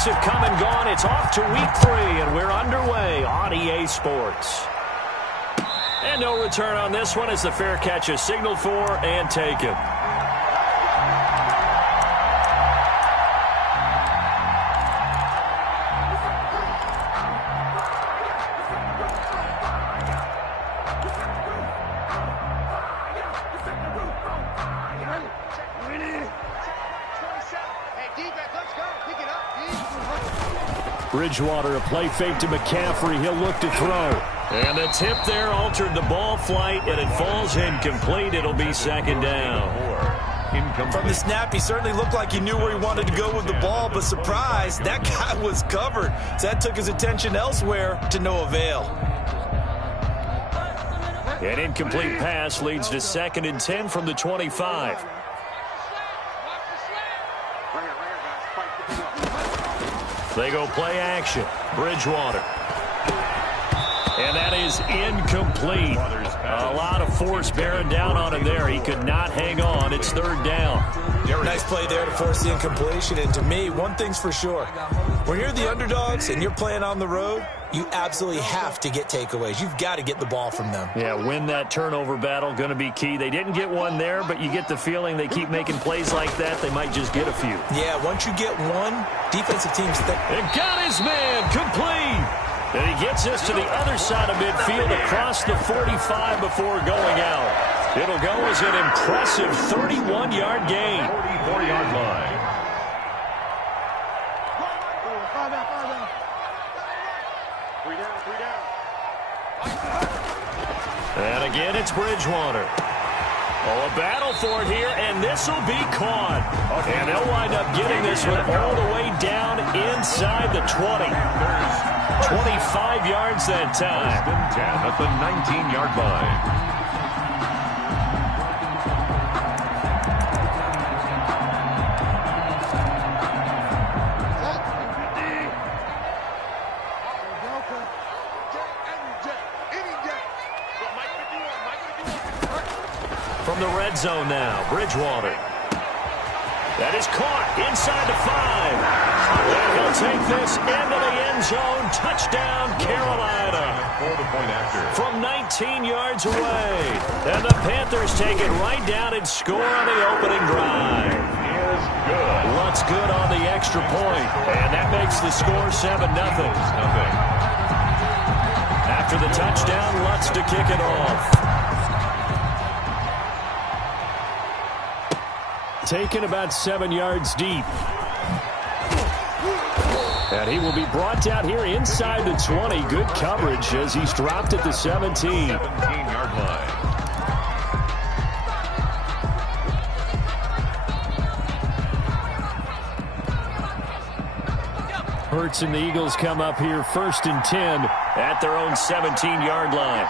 points have come and gone. It's off to week 3, and we're underway on EA Sports. And no return on this one as the fair catch is signaled for and taken. Bridgewater, a play fake to McCaffrey. He'll look to throw. And the tip there altered the ball flight, and it falls incomplete. It'll be second down. From the snap, he certainly looked like he knew where he wanted to go with the ball, but surprise, that guy was covered. So that took his attention elsewhere to no avail. An incomplete pass leads to 2nd and 10 from the 25. They go play action. Bridgewater. And that is incomplete. A lot of force bearing down on him there. He could not hang on. It's 3rd down. Nice play there to force the incompletion. And to me, one thing's for sure. When you're the underdogs and you're playing on the road, you absolutely have to get takeaways. You've got to get the ball from them. Yeah, win that turnover battle, going to be key. They didn't get one there, but you get the feeling they keep making plays like that, they might just get a few. Yeah, once you get one, defensive teams think. And got his man complete. And he gets us to the other side of midfield across the 45 before going out. It'll go as an impressive 31-yard gain. 44-yard line. And again, it's Bridgewater. Oh, a battle for it here, and this will be caught. And they'll wind up getting this one all the way down inside the 20. 25 yards that time. 10 at the 19-yard line. From the red zone now, Bridgewater. That is caught inside the 5. And he'll take this into the end zone. Touchdown, Carolina. From 19 yards away. And the Panthers take it right down and score on the opening drive. Lutz good on the extra point. And that makes the score 7-0. After the touchdown, Lutz to kick it off. Taken about 7 yards deep. And he will be brought down here inside the 20. Good coverage as he's dropped at the 17. 17-yard line. Hurts and the Eagles come up here 1st and 10 at their own 17-yard line.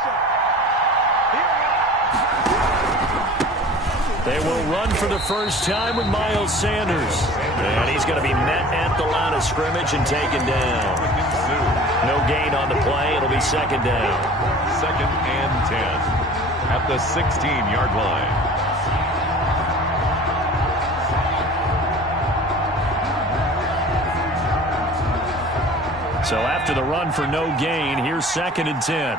They will run for the first time with Miles Sanders. And he's going to be met at the line of scrimmage and taken down. No gain on the play. It'll be 2nd down. 2nd and 10 at the 16-yard line. So after the run for no gain, here's 2nd and 10.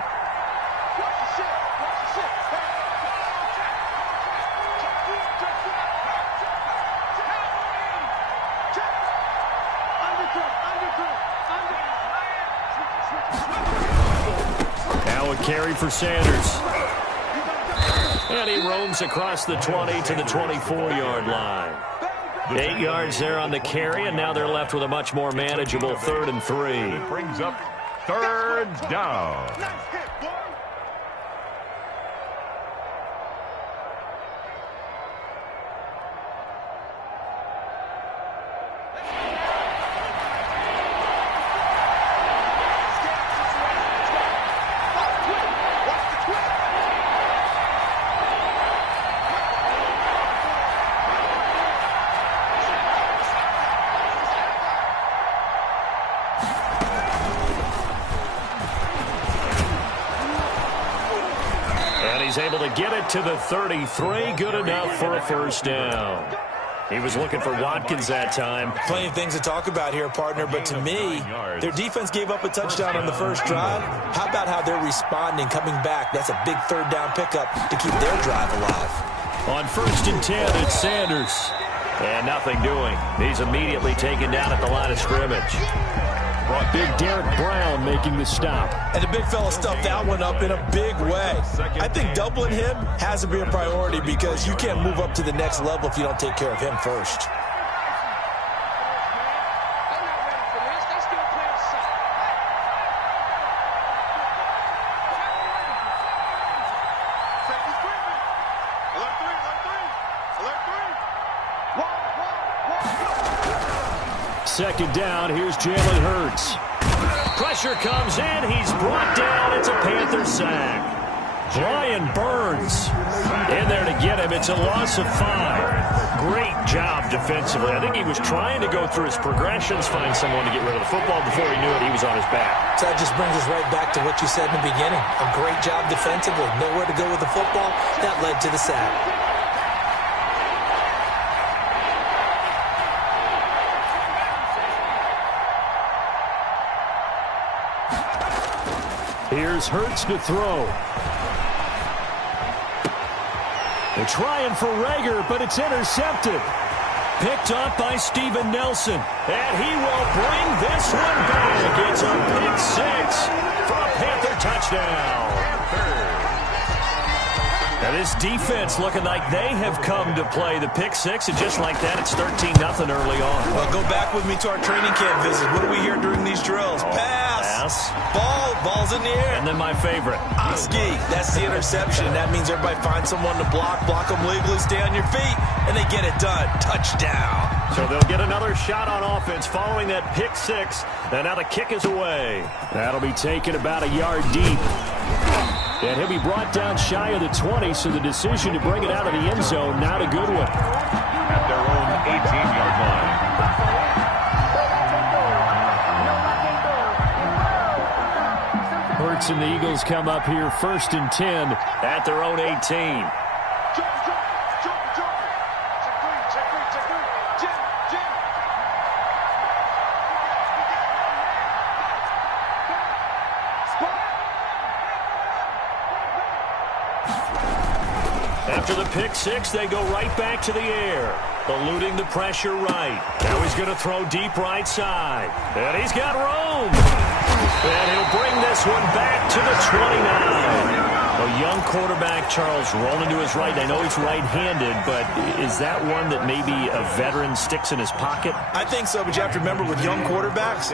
Carry for Sanders. And he roams across the 20 to the 24-yard line. 8 yards there on the carry, and now they're left with a much more manageable 3rd and 3. Brings up 3rd down. He's able to get it to the 33. Good enough for a 1st down. He was looking for Watkins that time. Plenty of things to talk about here, partner, but to me, their defense gave up a touchdown on the first drive. How about how they're responding, coming back? That's a big third down pickup to keep their drive alive. On 1st and 10, it's Sanders. And nothing doing. He's immediately taken down at the line of scrimmage. Big Derek Brown making the stop. And the big fella stuffed that one up in a big way. I think doubling him has to be a priority because you can't move up to the next level if you don't take care of him first. Second down, here's Jalen Hurts. Pressure comes in, he's brought down, it's a Panther sack. Brian Burns in there to get him, it's a loss of 5. Great job defensively. I think he was trying to go through his progressions, find someone to get rid of the football. Before he knew it, he was on his back. So that just brings us right back to what you said in the beginning. A great job defensively, nowhere to go with the football. That led to the sack. Here's Hurts to throw. They're trying for Rager, but it's intercepted. Picked up by Steven Nelson. And he will bring this one back. It's a pick 6 for a Panther touchdown. Now this defense looking like they have come to play the pick 6, and just like that, it's 13-0 early on. Well, go back with me to our training camp visit. What do we hear during these drills? Pass. Ball's in the air. And then my favorite. Oski, that's the interception. That means everybody finds someone to block them legally, stay on your feet, and they get it done. Touchdown. So they'll get another shot on offense following that pick 6, and now the kick is away. That'll be taken about a yard deep. And he'll be brought down shy of the 20, so the decision to bring it out of the end zone, not a good one. At their own 18-yard line. Hurts and the Eagles come up here 1st and 10 at their own 18. After the pick 6, they go right back to the air, eluding the pressure right. Now he's going to throw deep right side. And he's got room. And he'll bring this one back to the 29. A young quarterback, Charles, rolling to his right. I know he's right-handed, but is that one that maybe a veteran sticks in his pocket? I think so, but you have to remember with young quarterbacks,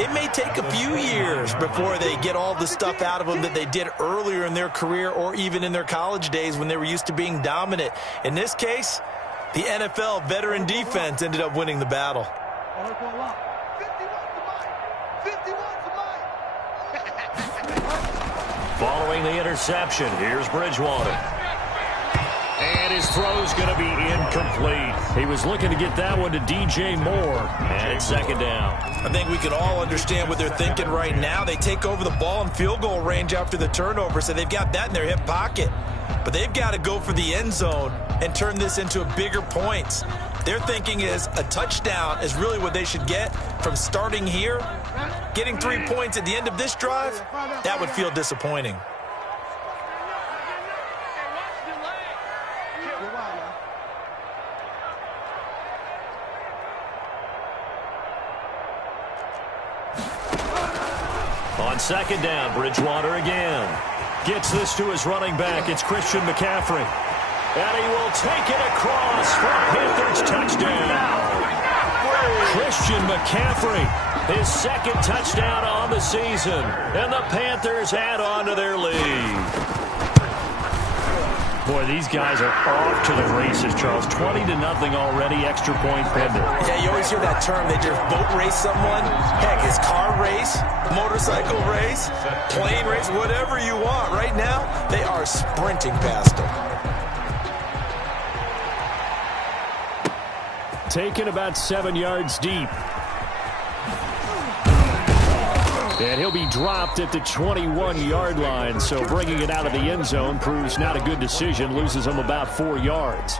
it may take a few years before they get all the stuff out of them that they did earlier in their career or even in their college days when they were used to being dominant. In this case, the NFL veteran defense ended up winning the battle. Following the interception, here's Bridgewater. And his throw's going to be incomplete. He was looking to get that one to DJ Moore. And it's 2nd down. I think we can all understand what they're thinking right now. They take over the ball in field goal range after the turnover, so they've got that in their hip pocket. But they've got to go for the end zone and turn this into a bigger points. Their thinking is a touchdown is really what they should get from starting here. Getting 3 points at the end of this drive, that would feel disappointing. On 2nd down, Bridgewater again. Gets this to his running back. It's Christian McCaffrey. And he will take it across for a Panthers touchdown. Christian McCaffrey, his 2nd touchdown on the season. And the Panthers add on to their lead. Boy, these guys are off to the races, Charles. 20-0 already, extra point pending. Yeah, you always hear that term. They just boat race someone. Heck, his car race, motorcycle race, plane race, whatever you want. Right now, they are sprinting past them. Taken about 7 yards deep. And he'll be dropped at the 21-yard line, so bringing it out of the end zone proves not a good decision, loses him about 4 yards.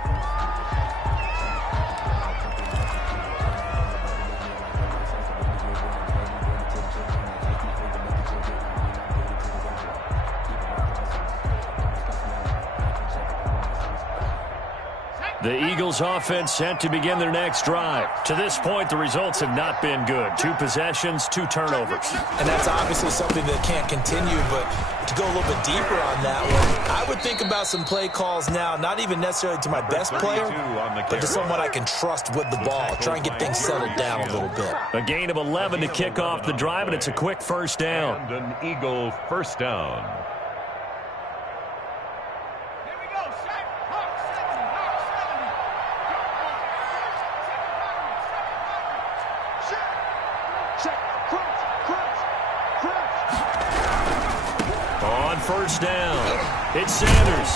The Eagles offense set to begin their next drive. To this point, the results have not been good. 2 possessions, 2 turnovers. And that's obviously something that can't continue, but to go a little bit deeper on that one, I would think about some play calls now, not even necessarily to my best player, but to someone I can trust with the ball. Try and get things settled down a little bit. A gain of 11 to kick off the drive, and it's a quick first down. And an Eagle first down. First down. It's Sanders.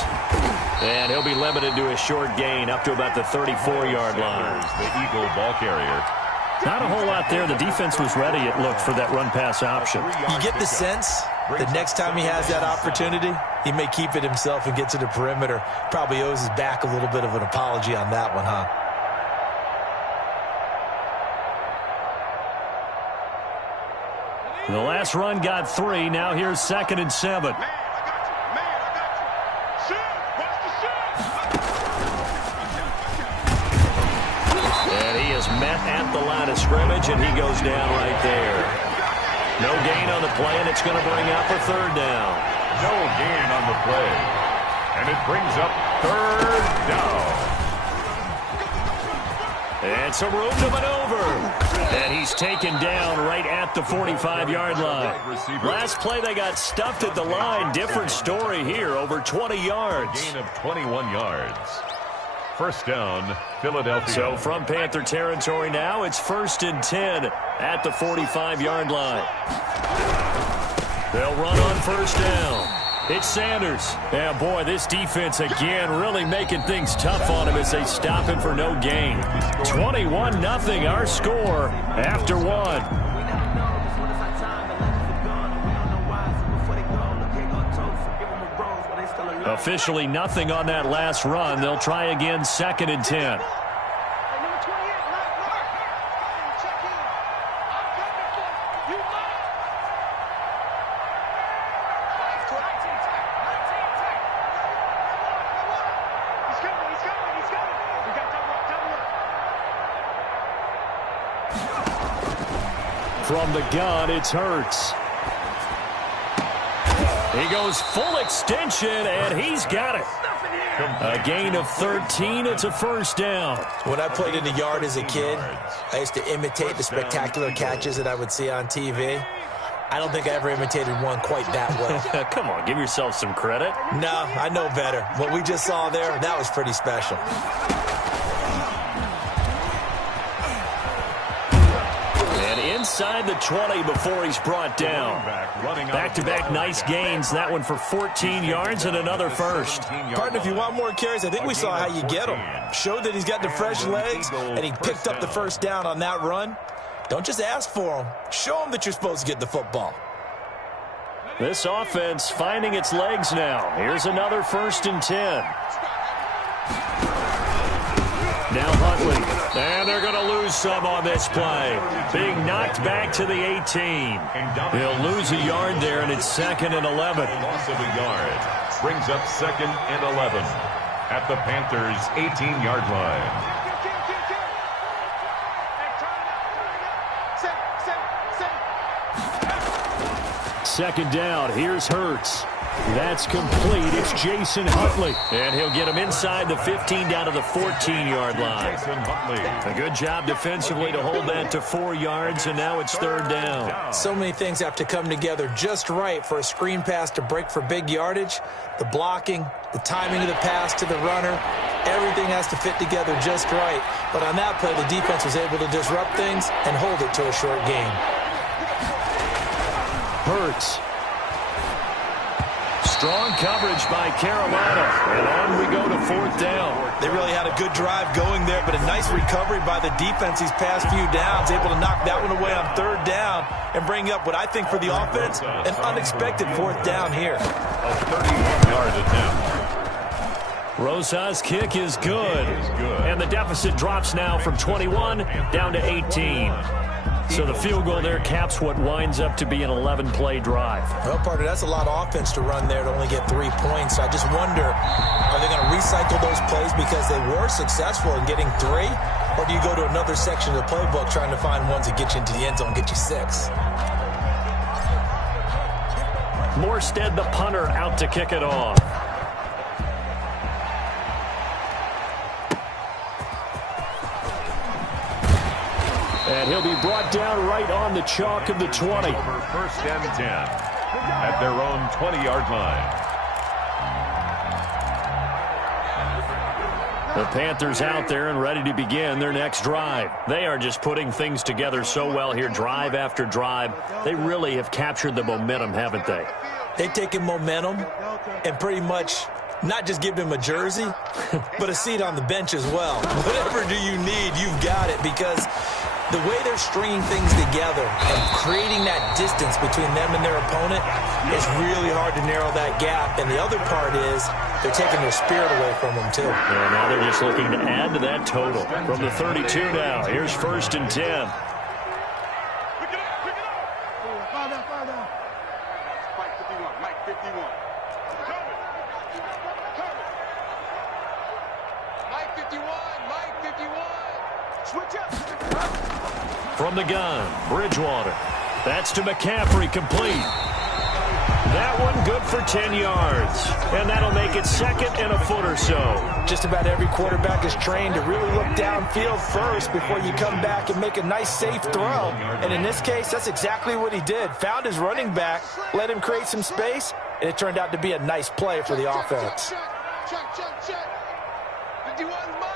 And he'll be limited to a short gain up to about the 34-yard line. The Eagle ball carrier. Not a whole lot there. The defense was ready, it looked, for that run-pass option. You get the sense that next time he has that opportunity, he may keep it himself and get to the perimeter. Probably owes his back a little bit of an apology on that one, huh? The last run got 3. Now here's 2nd and 7. And he is met at the line of scrimmage, and he goes down right there. No gain on the play, and it's going to bring up a 3rd down. No gain on the play. And it brings up 3rd down. And some room to maneuver. And he's taken down right at the 45-yard line. Last play, they got stuffed at the line. Different story here, over 20 yards. Gain of 21 yards. First down, Philadelphia. So from Panther territory now, it's 1st and 10 at the 45-yard line. They'll run on 1st down. It's Sanders. Yeah, boy, this defense again really making things tough on him as they stop him for no gain. 21-0 our score after 1. Officially nothing on that last run. They'll try again 2nd and 10. From the gun, it's Hurts. He goes full extension, and he's got it. A gain of 13. It's a 1st down. When I played in the yard as a kid, I used to imitate the spectacular catches that I would see on TV. I don't think I ever imitated one quite that well. Come on, give yourself some credit. No, I know better. What we just saw there, that was pretty special. Inside the 20 before he's brought down. Back-to-back nice gains. That one for 14 yards and another first. Partner, if you want more carries, I think we saw how you get them. Showed that he's got the fresh legs, and he picked up the 1st down on that run. Don't just ask for him. Show him that you're supposed to get the football. This offense finding its legs now. Here's another 1st and 10. Now Huntley. And they're going to lose some on this play. Being knocked back to the 18. He'll lose a yard there, and it's 2nd and 11. Loss of a yard brings up 2nd and 11 at the Panthers' 18-yard line. Second down. Here's Hurts. That's complete. It's Jason Huntley. And he'll get him inside the 15 down to the 14-yard line. A good job defensively to hold that to 4 yards, and now it's 3rd down. So many things have to come together just right for a screen pass to break for big yardage. The blocking, the timing of the pass to the runner, everything has to fit together just right. But on that play, the defense was able to disrupt things and hold it to a short gain. Hurts. Strong coverage by Carolina, and on we go to 4th down. They really had a good drive going there, but a nice recovery by the defense these past few downs, able to knock that one away on 3rd down and bring up what I think for the offense, an unexpected 4th down here. A 31-yard attempt. Rosa's kick is good, and the deficit drops now from 21 down to 18. So the field goal there caps what winds up to be an 11-play drive. Well, partner, that's a lot of offense to run there to only get 3 points. I just wonder, are they going kind of recycle those plays because they were successful in getting 3? Or do you go to another section of the playbook trying to find ones that get you into the end zone, get you 6? Morstead, the punter, out to kick it off. And he'll be brought down right on the chalk of the 20. Over first and 10 at their own 20-yard line. The Panthers out there and ready to begin their next drive. They are just putting things together so well here, drive after drive. They really have captured the momentum, haven't they? They've taken momentum and pretty much not just give him a jersey, but a seat on the bench as well. Whatever do you need, you've got it, because the way they're stringing things together and creating that distance between them and their opponent is really hard to narrow that gap. And the other part is they're taking their spirit away from them, too. And now they're just looking to add to that total. From the 32 now, here's first and 10. From the gun, Bridgewater. That's to McCaffrey, complete. That one good for 10 yards. And that'll make it second and a foot or so. Just about every quarterback is trained to really look downfield first before you come back and make a nice, safe throw. And in this case, that's exactly what he did. Found his running back, let him create some space, and it turned out to be a nice play for the offense. Check. 51 Mike.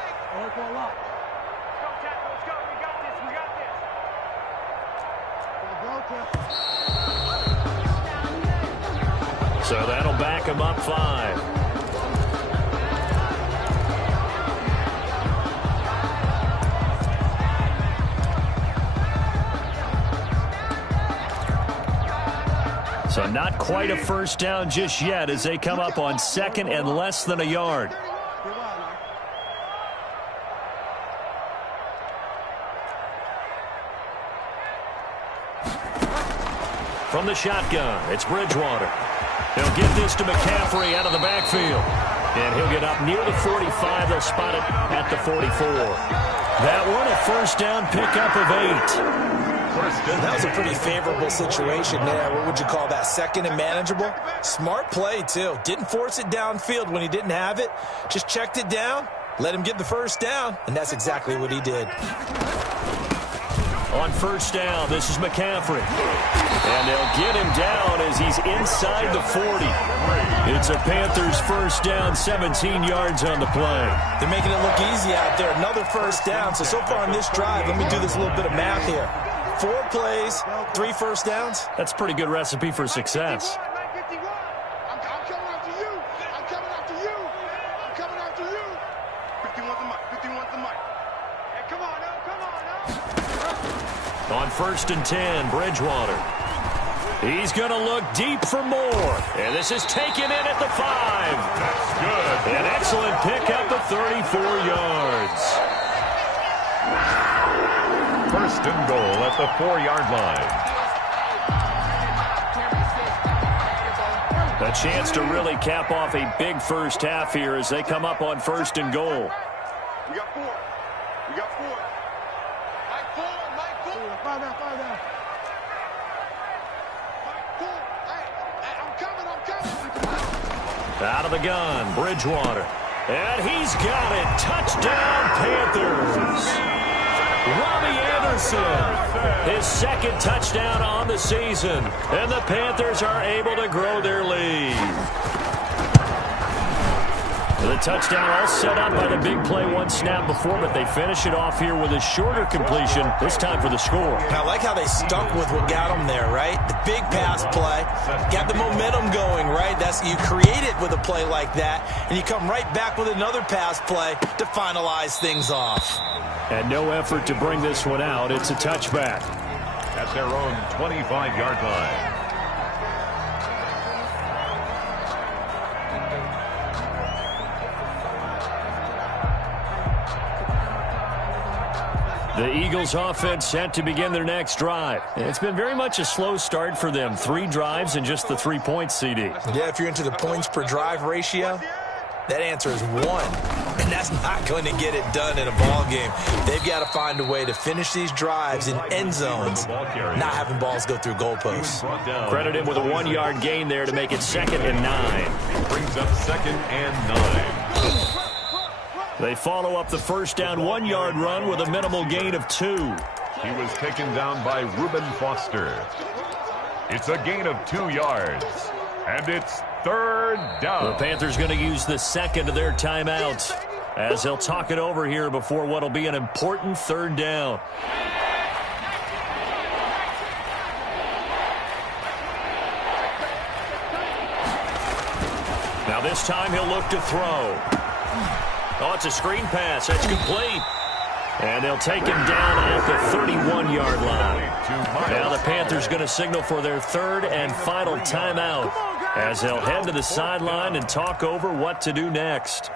So that'll back him up 5. So not quite a first down just yet as they come up on second and less than a yard. From the shotgun, it's Bridgewater. They'll give this to McCaffrey out of the backfield. And he'll get up near the 45. They'll spot it at the 44. That one, a first down pickup of 8. That was a pretty favorable situation there. What would you call that? Second and manageable? Smart play, too. Didn't force it downfield when he didn't have it. Just checked it down, let him get the first down, and that's exactly what he did. On first down, this is McCaffrey. And they'll get him down as he's inside the 40. It's a Panthers first down, 17 yards on the play. They're making it look easy out there. Another first down. So far on this drive, let me do this little bit of math here. 4 plays, 3 first downs. That's a pretty good recipe for success. I'm coming after you. I'm coming after you. I'm coming after you. 51's the mic. 51's the mic. Hey, come on now. Come on now. On first and 10, Bridgewater. He's going to look deep for more. And this is taken in at the 5. That's good. An excellent pickup of 34 yards. First and goal at the 4-yard line. A chance to really cap off a big first half here as they come up on first and goal. We got 4. We got 4. Mike 4. Mike 4. 5 down. 5 down. Mike 4. Hey, I'm coming. Out of the gun, Bridgewater. And he's got it. Touchdown, Panthers. Robbie Anderson, his second touchdown on the season. And the Panthers are able to grow their lead. The touchdown all set up by the big play one snap before, but they finish it off here with a shorter completion, this time for the score. I like how they stuck with what got them there, right? The big pass play, got the momentum going, right? That's you create it with a play like that, and you come right back with another pass play to finalize things off. And no effort to bring this one out. It's a touchback. At their own 25-yard line. The Eagles offense set to begin their next drive. It's been very much a slow start for them. 3 drives and just the 3 points, CD. Yeah, if you're into the points per drive ratio, That answer is 1. And that's not going to get it done in a ball game. They've got to find a way to finish these drives in end zones, not having balls go through goalposts. Credit him with a 1-yard gain there to make it 2nd and 9. Brings up 2nd and 9. They follow up the first down 1-yard run with a minimal gain of 2. He was taken down by Reuben Foster. It's a gain of 2 yards. And it's 3rd down. The Panthers going to use the second of their timeouts as they'll talk it over here before what will be an important 3rd down. Now this time he'll look to throw. Oh, it's a screen pass. That's complete. And they'll take him down at the 31-yard line. Now the Panthers going to signal for their 3rd and final timeout as they'll head to the sideline and talk over what to do next.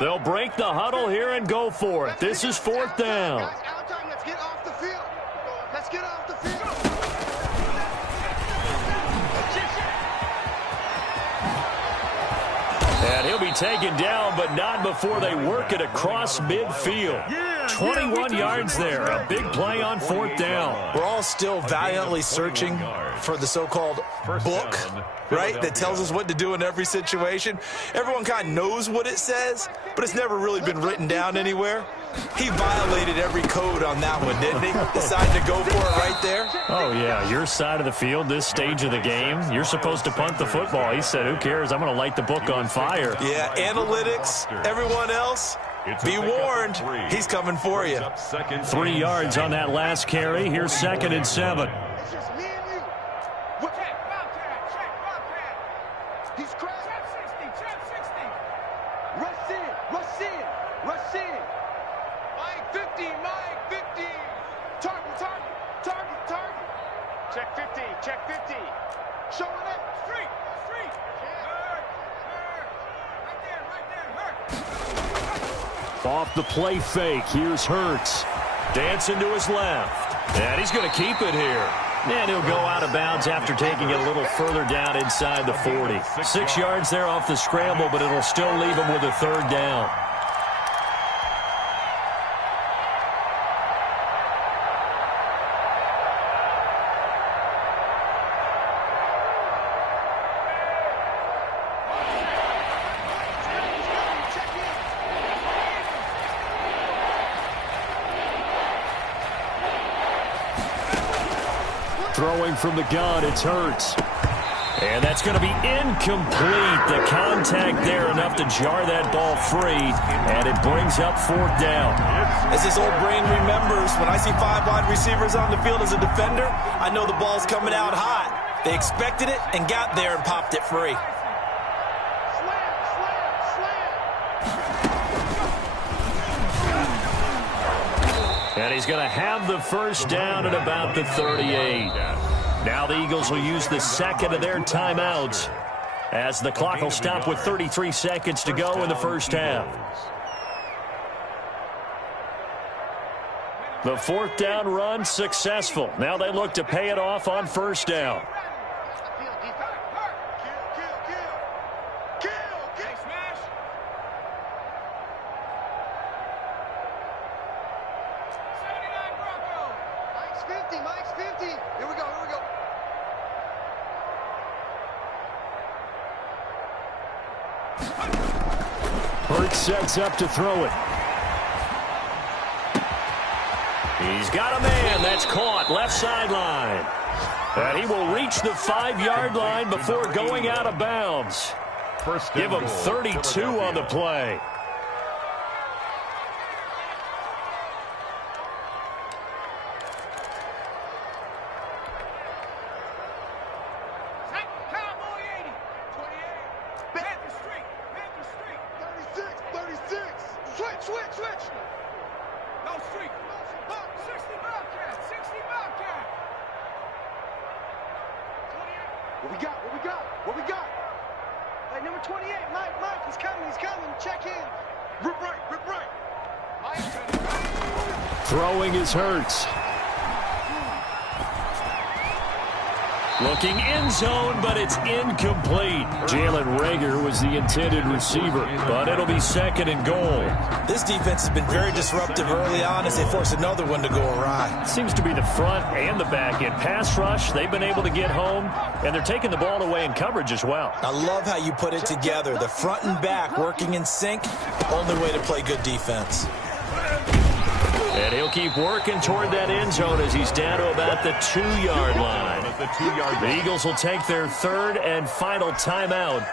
They'll break the huddle here and go for it. This is 4th down. Let's get off the field. Let's get off the field. And he'll be taken down, but not before they work it across midfield. 21 yards there. A big play on 4th down. We're all still valiantly searching for the so-called book, right, that tells us what to do in every situation. Everyone kind of knows what it says, but it's never really been written down anywhere. He violated every code on that one, didn't he? Decided to go for it right there. Oh, yeah, your side of the field, this stage of the game, you're supposed to punt the football. He said, who cares? I'm going to light the book on fire. Yeah, analytics, everyone else, be warned, he's coming for you. 3 yards on that last carry. Here's 2nd and 7. It's just me and you. He's cracked. Check 60. Rush in. Mike 50. Target. Check 50. Showing up. Street. Right there. Off the play fake. Here's Hurts. Dancing to his left. And he's going to keep it here. And he'll go out of bounds after taking it a little further down inside the 40. 6 yards there off the scramble, but it'll still leave him with a 3rd down. Throwing from the gun, it's Hurts. And that's going to be incomplete. The contact there enough to jar that ball free, and it brings up 4th down. As this old brain remembers, when I see 5 wide receivers on the field as a defender, I know the ball's coming out hot. They expected it and got there and popped it free. And he's going to have the 1st down at about the 38. Now the Eagles will use the 2nd of their timeouts as the clock will stop with 33 seconds to go in the 1st half. The 4th down run successful. Now they look to pay it off on 1st down. Mike's 50. Here we go. Hurts sets up to throw it. He's got a man. That's caught. Left sideline. And he will reach the 5-yard line before going out of bounds. Give him 32 on the play. What we got? Hey, number 28, Mike, he's coming. Check in. Rip right. Throwing is Hurts. Looking end zone, but it's incomplete. Jalen Reagor was the intended receiver, but it'll be 2nd and goal. This defense has been very disruptive early on as they force another one to go awry. Seems to be the front and the back end. Pass rush, they've been able to get home, and they're taking the ball away in coverage as well. I love how you put it together. The front and back working in sync, only way to play good defense. And he'll keep working toward that end zone as he's down to about the 2-yard line. The Eagles will take their 3rd and final timeout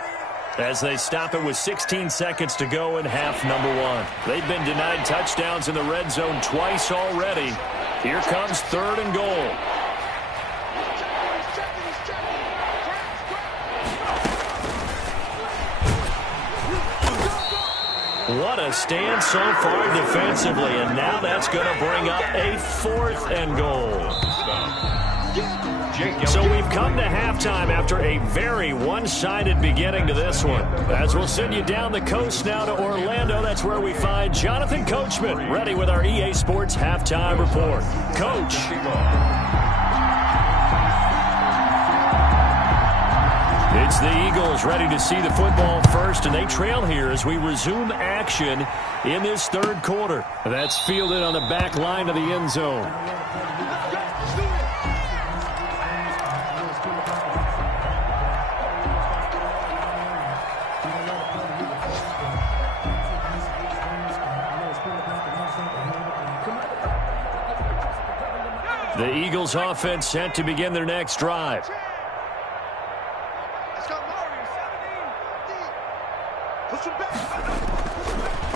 as they stop it with 16 seconds to go in half number 1. They've been denied touchdowns in the red zone twice already. Here comes 3rd and goal. What a stand so far defensively, and now that's going to bring up a 4th and goal. So we've come to halftime after a very one-sided beginning to this one. As we'll send you down the coast now to Orlando, that's where we find Jonathan Coachman, ready with our EA Sports Halftime Report. Coach. It's the Eagles ready to see the football first, and they trail here as we resume action in this 3rd quarter. That's fielded on the back line of the end zone. The Eagles offense set to begin their next drive.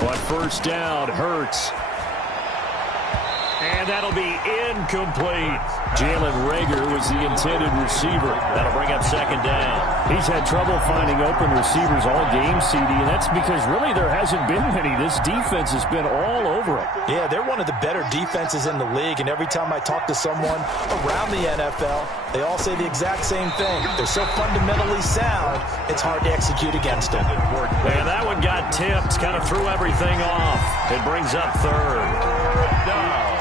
On 1st down, Hurts. And that'll be incomplete. Jalen Reagor was the intended receiver. That'll bring up 2nd down. He's had trouble finding open receivers all game, CD, and that's because really there hasn't been many. This defense has been all over him. Yeah, they're one of the better defenses in the league, and every time I talk to someone around the NFL, they all say the exact same thing. They're so fundamentally sound, it's hard to execute against them. And that one got tipped, kind of threw everything off. It brings up 3rd. Down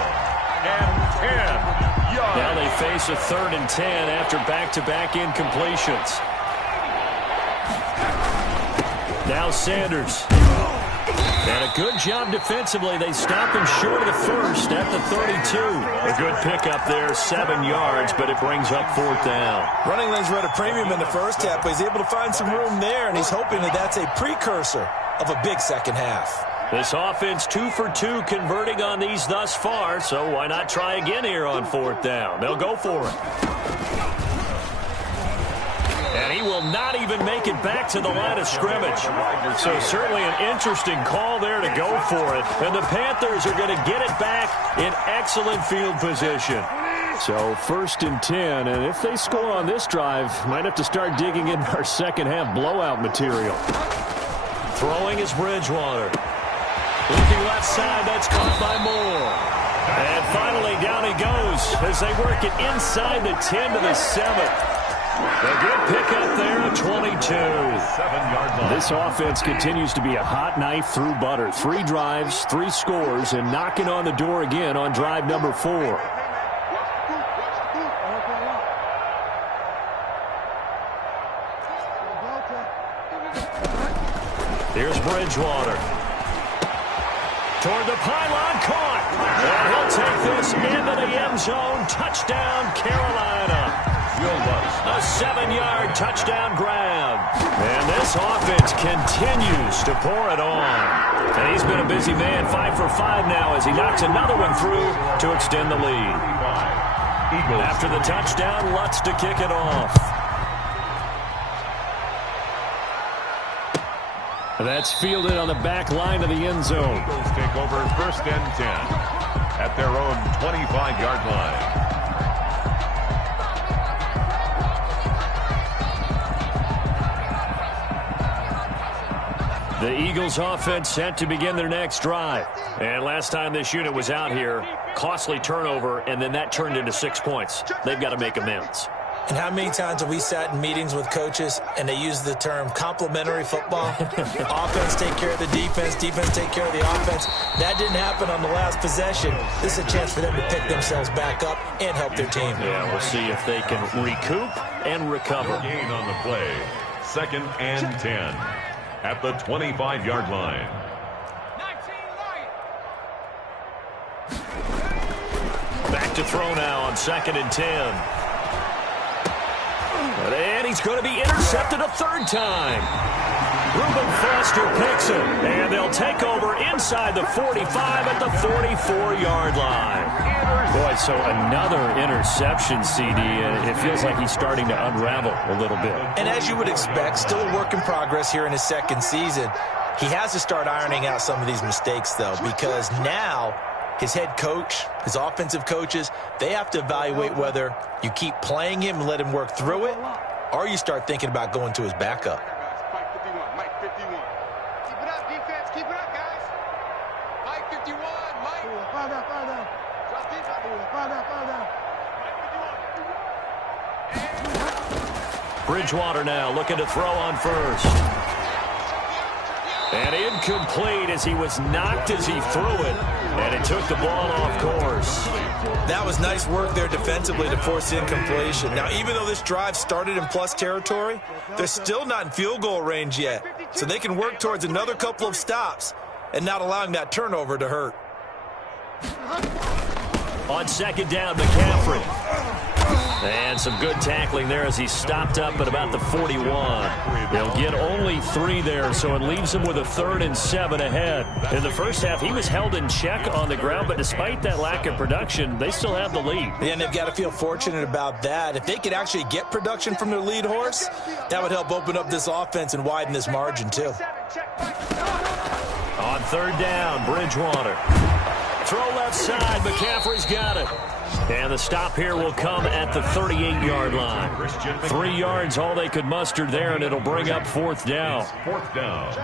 and 10 yards. Now they face a 3rd and 10 after back-to-back incompletions. Now Sanders. And a good job defensively. They stop him short of the 1st at the 32. A good pickup there, 7 yards, but it brings up 4th down. Running lanes were at a premium in the first half, but he's able to find some room there, and he's hoping that that's a precursor of a big second half. This offense 2 for 2 converting on these thus far, so why not try again here on 4th down? They'll go for it. And he will not even make it back to the line of scrimmage. So certainly an interesting call there to go for it. And the Panthers are going to get it back in excellent field position. So 1st and 10, and if they score on this drive, might have to start digging in our second half blowout material. Throwing is Bridgewater. Looking left side, that's caught by Moore. And finally down he goes as they work it inside the 10 to the 7. A good pickup there at 22. 7-yard line. This offense continues to be a hot knife through butter. 3 drives, 3 scores, and knocking on the door again on drive number 4. Here's Bridgewater. Toward the pylon, caught. And he'll take this into the end zone. Touchdown, Carolina. A 7-yard touchdown grab. And this offense continues to pour it on. And he's been a busy man, 5 for 5 now as he knocks another one through to extend the lead. After the touchdown, Lutz to kick it off. That's fielded on the back line of the end zone. Eagles take over 1st and 10 at their own 25-yard line. The Eagles offense set to begin their next drive. And last time this unit was out here, costly turnover, and then that turned into 6 points. They've got to make amends. And how many times have we sat in meetings with coaches and they use the term complementary football? Offense take care of the defense, defense take care of the offense. That didn't happen on the last possession. This is a chance for them to pick themselves back up and help their team. Yeah, we'll see if they can recoup and recover. Gain on the play. 2nd and 10 at the 25-yard line. Back to throw now on 2nd and 10. And he's going to be intercepted a 3rd time. Reuben Foster picks him, and they'll take over inside the 45 at the 44-yard line. Boy, so another interception, CD. It feels like he's starting to unravel a little bit. And as you would expect, still a work in progress here in his 2nd season. He has to start ironing out some of these mistakes, though, because now his head coach, his offensive coaches, they have to evaluate whether you keep playing him and let him work through it, or you start thinking about going to his backup. Mike 51, Mike 51. Keep it up, defense. Keep it up, guys. Mike 51, Mike. Fall down. Drop deep. Fall down. Mike 51. Bridgewater now looking to throw on 1st. And incomplete as he was knocked as he threw it. And it took the ball off course. That was nice work there defensively to force incompletion. Now, even though this drive started in plus territory, they're still not in field goal range yet. So they can work towards another couple of stops and not allowing that turnover to hurt. On 2nd down, McCaffrey. And some good tackling there as he stopped up at about the 41. They'll get only 3 there, so it leaves him with a 3rd and 7 ahead. In the first half, he was held in check on the ground, but despite that lack of production, they still have the lead. Yeah, and they've got to feel fortunate about that. If they could actually get production from their lead horse, that would help open up this offense and widen this margin, too. On 3rd down, Bridgewater. Throw left side, McCaffrey's got it. And the stop here will come at the 38-yard line. 3 yards, all they could muster there, and it'll bring up 4th down. 4th down.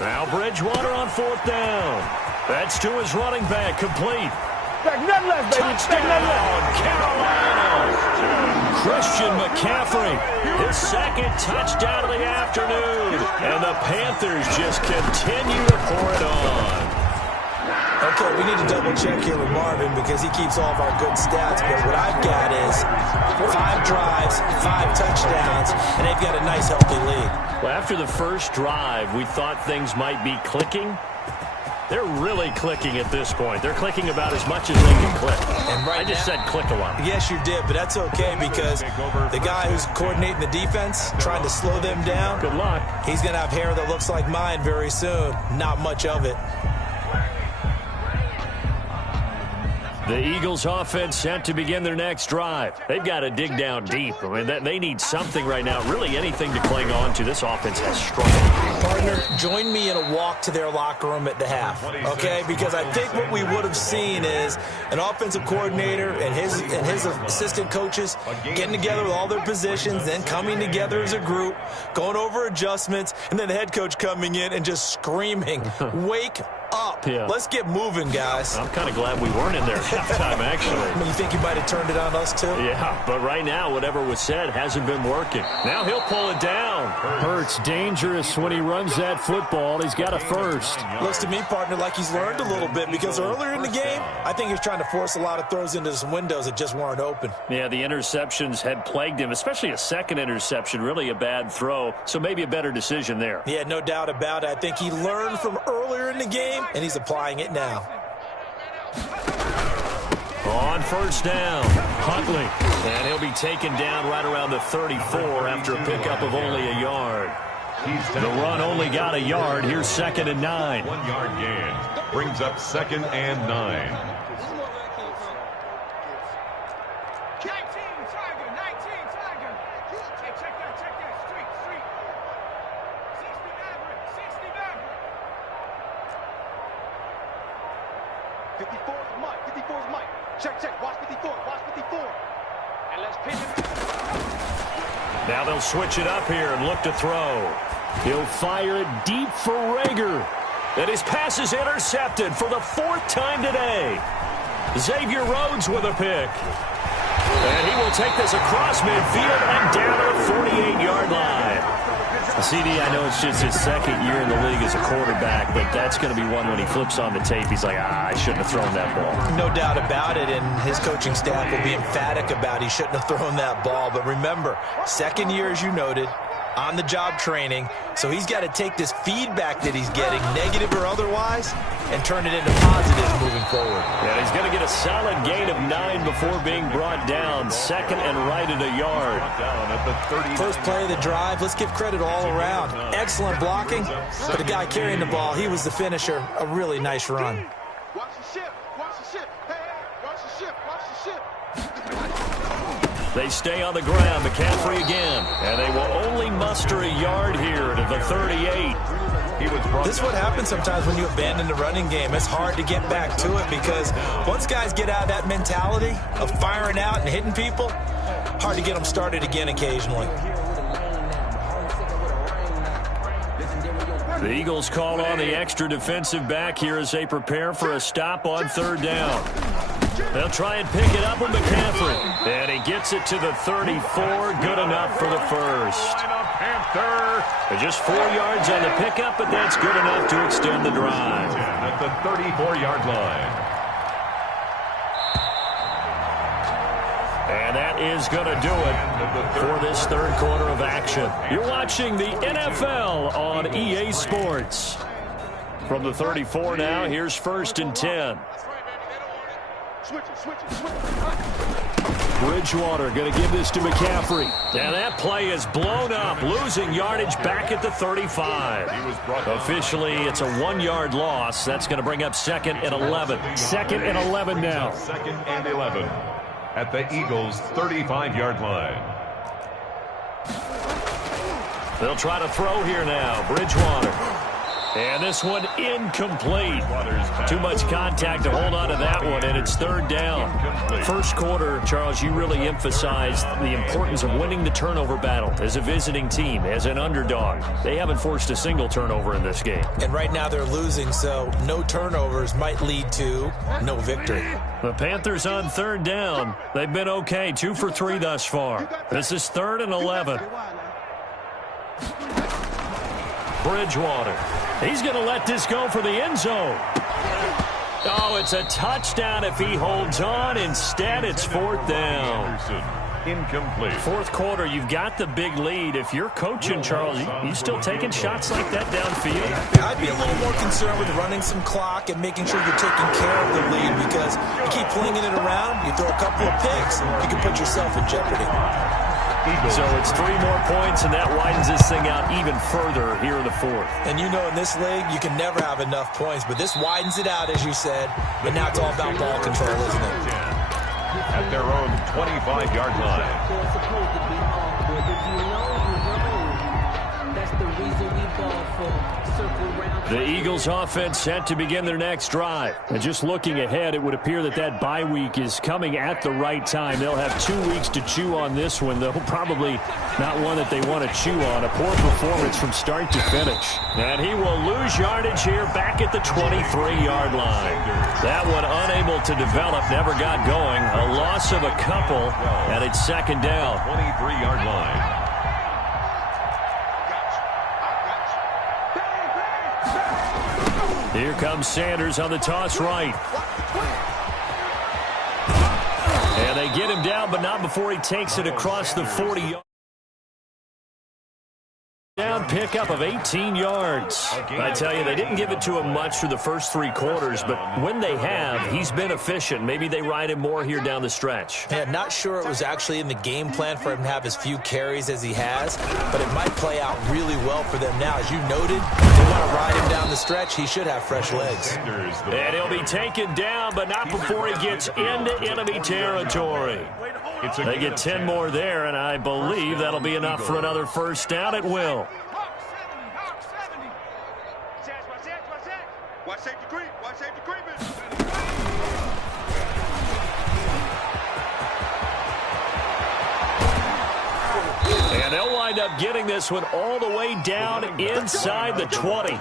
Now Bridgewater on 4th down. That's to his running back, complete. Touchdown, Carolina. Christian McCaffrey, his 2nd touchdown of the afternoon. And the Panthers just continue to pour it on. Okay, we need to double check here with Marvin because he keeps all of our good stats. But what I've got is 5 drives, 5 touchdowns, and they've got a nice, healthy lead. Well, after the first drive, we thought things might be clicking. They're really clicking at this point. They're clicking about as much as they can click. And I just said click a lot. Yes, you did, but that's okay because the guy who's coordinating the defense, trying to slow them down, Good luck. he's going to have hair that looks like mine very soon. Not much of it. The Eagles offense set to begin their next drive. They've got to dig down deep. I mean, they need something right now, really anything to cling on to. This offense has struggled. Partner, join me in a walk to their locker room at the half, okay? Because I think what we would have seen is an offensive coordinator and his assistant coaches getting together with all their positions, then coming together as a group, going over adjustments, and then the head coach coming in and just screaming, wake up. Yeah. Let's get moving, guys. I'm kind of glad we weren't in there at halftime, actually. You think you might have turned it on us, too? Yeah, but right now, whatever was said hasn't been working. Now he'll pull it down. Hurts dangerous when he runs that football. He's got a 1st. Looks to me, partner, like he's learned a little bit because earlier in the game, I think he was trying to force a lot of throws into some windows that just weren't open. Yeah, the interceptions had plagued him, especially a 2nd interception, really a bad throw. So maybe a better decision there. Yeah, no doubt about it. I think he learned from earlier in the game, and he's applying it now. On 1st down, Huntley. And he'll be taken down right around the 34 after a pickup of only a yard. The run only got a yard. Here's 2nd and 9. 1 yard gain brings up 2nd and 9. 19, Tiger. Check that. Street. 60 Maverick. 54 is Mike. Check. Watch 54. And let's pin him. Now they'll switch it up here and look to throw. He'll fire it deep for Rager. And his pass is intercepted for the 4th time today. Xavier Rhodes with a pick. And he will take this across midfield and down to the 48-yard line. CD, I know it's just his 2nd year in the league as a quarterback, but that's going to be one when he flips on the tape. He's like, I shouldn't have thrown that ball. No doubt about it, and his coaching staff will be emphatic about he shouldn't have thrown that ball. But remember, 2nd year, as you noted, on-the-job training, so he's got to take this feedback that he's getting, negative or otherwise, and turn it into positive moving forward. Yeah, he's going to get a solid gain of 9 before being brought down. 2nd and right at a yard. First play of the drive, let's give credit all around. Excellent blocking, but the guy carrying the ball, he was the finisher. A really nice run. Watch the ship. Watch the ship. Hey, watch the ship. Watch the ship. They stay on the ground. McCaffrey again. And they will only muster a yard here to the 38. This is what happens sometimes when you abandon the running game. It's hard to get back to it because once guys get out of that mentality of firing out and hitting people, hard to get them started again occasionally. The Eagles call on the extra defensive back here as they prepare for a stop on 3rd down. They'll try and pick it up with McCaffrey. And he gets it to the 34. Good enough for the first. And just 4 yards on the pickup, but that's good enough to extend the drive. At the 34-yard line. And that is going to do it for this 3rd quarter of action. You're watching the NFL on EA Sports. From the 34 now, here's 1st and 10. Bridgewater going to give this to McCaffrey. And that play is blown up, losing yardage back at the 35. Officially, it's a 1-yard loss. That's going to bring up 2nd and 11. 2nd and 11 now. 2nd and 11 at the Eagles' 35-yard line. They'll try to throw here now. Bridgewater. And this one incomplete. Too much contact to hold on to that one, and it's 3rd down. First quarter, Charles, you really emphasized the importance of winning the turnover battle as a visiting team, as an underdog. They haven't forced a single turnover in this game. And right now they're losing, so no turnovers might lead to no victory. The Panthers on 3rd down. They've been okay, 2 for 3 thus far. This is 3rd and 11. Bridgewater. He's going to let this go for the end zone. Oh, it's a touchdown if he holds on. Instead, it's 4th down. Incomplete. 4th quarter, you've got the big lead. If you're coaching, Charles, you still taking shots like that downfield? I'd be a little more concerned with running some clock and making sure you're taking care of the lead because you keep flinging it around, you throw a couple of picks, you can put yourself in jeopardy. So it's 3 more points, and that widens this thing out even further here in the 4th. And you know in this league, you can never have enough points, but this widens it out, as you said. But now it's all about ball control, isn't it? At their own 25-yard line. The Eagles offense set to begin their next drive. And just looking ahead, it would appear that that bye week is coming at the right time. They'll have 2 weeks to chew on this one, though probably not one that they want to chew on. A poor performance from start to finish. And he will lose yardage here back at the 23-yard line. That one unable to develop, never got going. A loss of a couple, and it's 2nd down. 23-yard line. Here comes Sanders on the toss right. And they get him down, but not before he takes it across the 40-yard. Down pickup of 18 yards. I tell you, they didn't give it to him much through the first 3 quarters, but when they have, he's been efficient. Maybe they ride him more here down the stretch. Yeah, not sure it was actually in the game plan for him to have as few carries as he has, but it might play out really well for them now. As you noted, if they want to ride him down the stretch, he should have fresh legs. And he'll be taken down, but not before he gets into enemy territory. They get 10 more there, and I believe that'll be enough for another first down at will. Watch safety creep. Watch safety creeping. And they'll wind up getting this one all the way down inside the 20.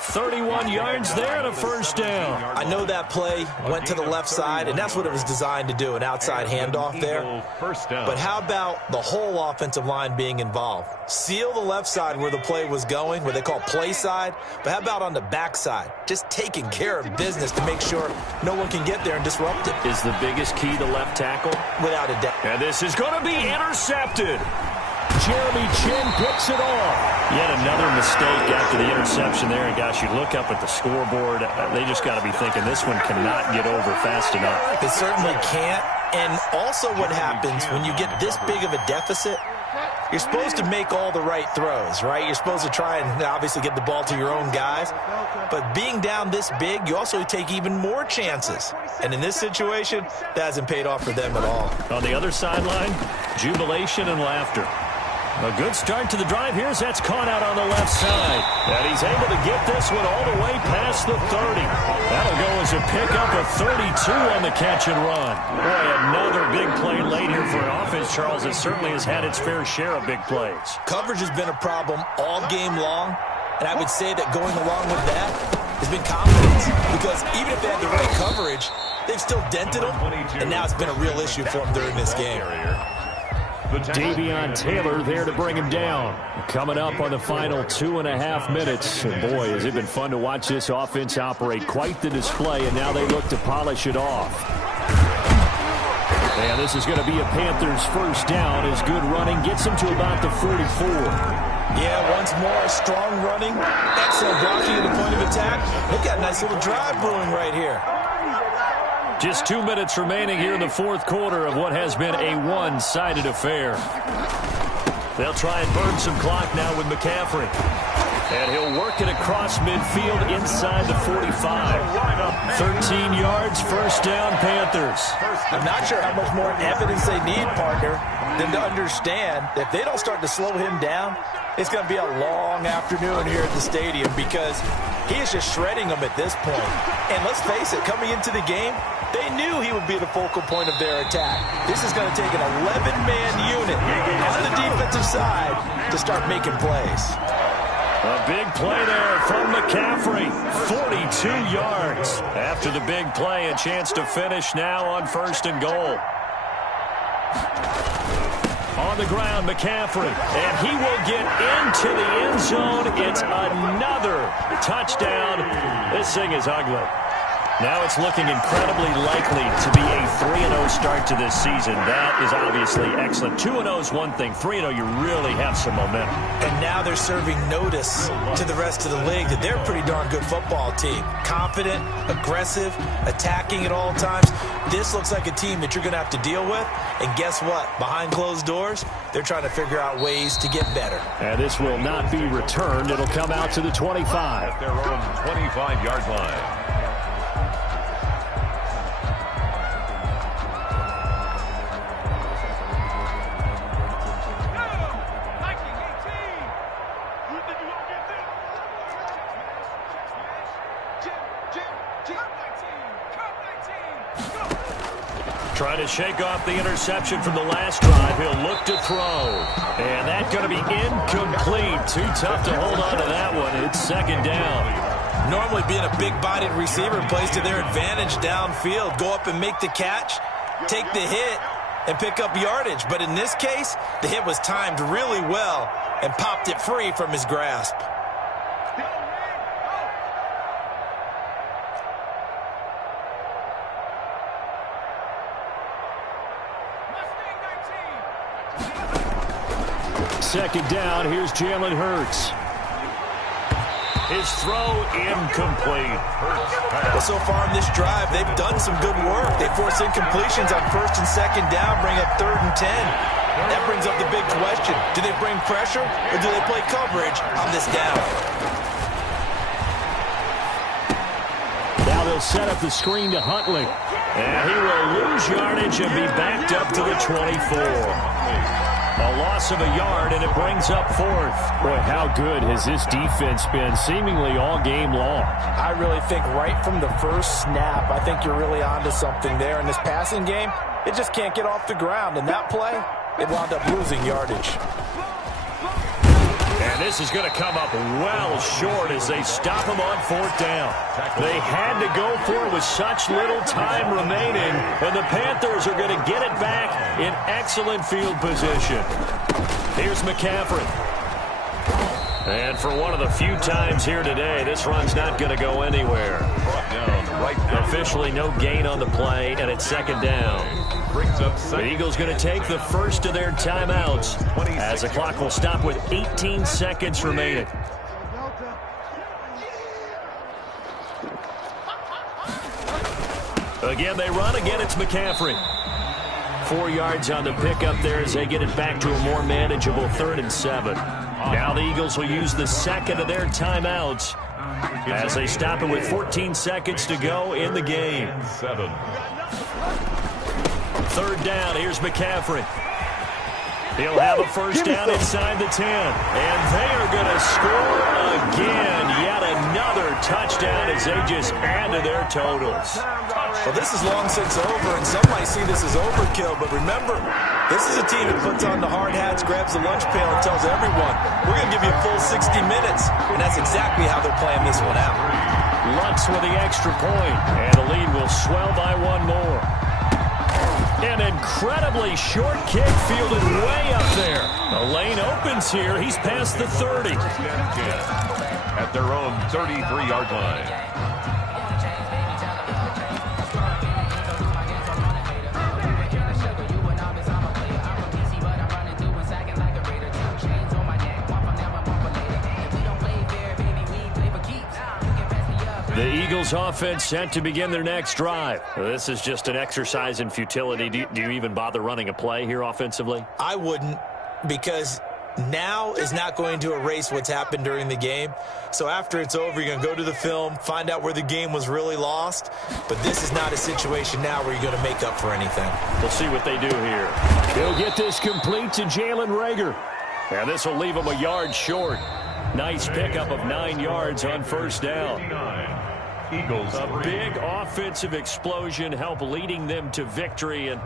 31 yards there and a first down. I know that play went to the left side, and that's what it was designed to do, an outside handoff there. But how about the whole offensive line being involved? Seal the left side where the play was going, what they call play side, but how about on the back side? Just taking care of business to make sure no one can get there and disrupt it. Is the biggest key to left tackle? Without a doubt. And this is going to be intercepted. Jeremy Chin picks it off. Yet another mistake after the interception there. And gosh, you look up at the scoreboard, they just got to be thinking this one cannot get over fast enough. It certainly can't. And also what happens when you get this big of a deficit, you're supposed to make all the right throws, right? You're supposed to try and obviously get the ball to your own guys. But being down this big, you also take even more chances. And in this situation, that hasn't paid off for them at all. On the other sideline, jubilation and laughter. A good start to the drive here as that's caught out on the left side. And he's able to get this one all the way past the 30. That'll go as a pickup of 32 on the catch and run. Boy, another big play late here for an offense, Charles, that certainly has had its fair share of big plays. Coverage has been a problem all game long, and I would say that going along with that has been confidence. Because even if they had the right coverage, they've still dented them, and now it's been a real issue for them during this game. Davion Taylor there to bring him down. Coming up on the final 2.5 minutes. And boy, has it been fun to watch this offense operate. Quite the display, and now they look to polish it off. And this is going to be a Panthers first down as good running gets them to about the 44. Yeah, once more, strong running, excellent blocking at the point of attack. They've got a nice little drive brewing right here. Just 2 minutes remaining here in the fourth quarter of what has been a one-sided affair. They'll try and burn some clock now with McCaffrey. And he'll work it across midfield inside the 45. 13 yards, first down, Panthers. I'm not sure how much more evidence they need, partner, than to understand that if they don't start to slow him down, it's going to be a long afternoon here at the stadium because he is just shredding them at this point. And let's face it, coming into the game, they knew he would be the focal point of their attack. This is going to take an 11-man unit on the defensive side to start making plays. A big play there from McCaffrey. 42 yards. After the big play, a chance to finish now on first and goal. On the ground, McCaffrey. And he will get into the end zone. It's another touchdown. This thing is ugly. Now it's looking incredibly likely to be a 3-0 start to this season. That is obviously excellent. 2-0 is one thing. 3-0, you really have some momentum. And now they're serving notice to the rest of the league that they're a pretty darn good football team. Confident, aggressive, attacking at all times. This looks like a team that you're going to have to deal with. And guess what? Behind closed doors, they're trying to figure out ways to get better. And this will not be returned. It'll come out to the 25. At their own 25-yard line. Trying to shake off the interception from the last drive. He'll look to throw. And that's going to be incomplete. Too tough to hold on to that one. It's second down. Normally being a big-bodied receiver plays to their advantage downfield. Go up and make the catch, take the hit, and pick up yardage. But in this case, the hit was timed really well and popped it free from his grasp. Second down, here's Jalen Hurts. His throw incomplete. Well, so far in this drive, they've done some good work. They force incompletions on first and second down, bring up 3rd and 10. That brings up the big question. Do they bring pressure or do they play coverage on this down? Now they'll set up the screen to Huntley. And he will lose yardage and be backed up to the 24. A loss of a yard, and it brings up 4th. Boy, how good has this defense been seemingly all game long? I really think right from the first snap, I think you're really onto something there. In this passing game, it just can't get off the ground. And that play, it wound up losing yardage. And And this is going to come up well short as they stop him on 4th down. They had to go for it with such little time remaining, and the Panthers are going to get it back in excellent field position. Here's McCaffrey. And for one of the few times here today, this run's not going to go anywhere. Officially no gain on the play, and it's 2nd down. The Eagles going to take the first of their timeouts as the clock will stop with 18 seconds remaining. Again, they run. Again, it's McCaffrey. 4 yards on the pickup there as they get it back to a more manageable 3rd and 7. Now the Eagles will use the second of their timeouts as they stop it with 14 seconds to go in the game. 3rd down. Here's McCaffrey. He'll have a first down inside the 10. And they are going to score again. Yet another touchdown as they just add to their totals. Well, this is long since over, and some might see this as overkill. But remember, this is a team that puts on the hard hats, grabs the lunch pail, and tells everyone, we're going to give you a full 60 minutes. And that's exactly how they're playing this one out. Lutz with the extra point, and the lead will swell by 1 more. An incredibly short kick fielded way up there. The lane opens here. He's past the 30. At their own 33-yard line. The Eagles offense set to begin their next drive. This is just an exercise in futility. Do you even bother running a play here offensively? I wouldn't, because now is not going to erase what's happened during the game. So after it's over, you're going to go to the film, find out where the game was really lost. But this is not a situation now where you're going to make up for anything. We'll see what they do here. He'll get this complete to Jalen Reagor. And this will leave him a yard short. Nice pickup of 9 yards on first down. Eagles. A big offensive explosion help leading them to victory. And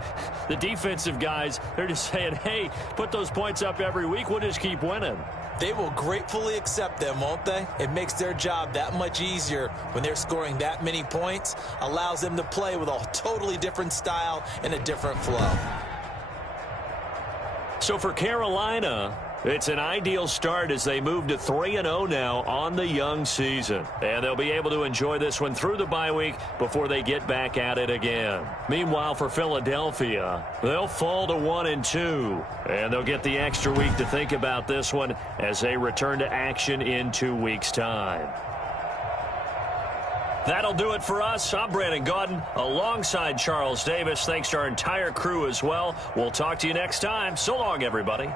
the defensive guys, they're just saying, hey, put those points up every week. We'll just keep winning. They will gratefully accept them, won't they? It makes their job that much easier when they're scoring that many points. Allows them to play with a totally different style and a different flow. So for Carolina, it's an ideal start as they move to 3-0 now on the young season. And they'll be able to enjoy this one through the bye week before they get back at it again. Meanwhile, for Philadelphia, they'll fall to 1-2. And they'll get the extra week to think about this one as they return to action in 2 weeks' time. That'll do it for us. I'm Brandon Gaudin alongside Charles Davis. Thanks to our entire crew as well. We'll talk to you next time. So long, everybody.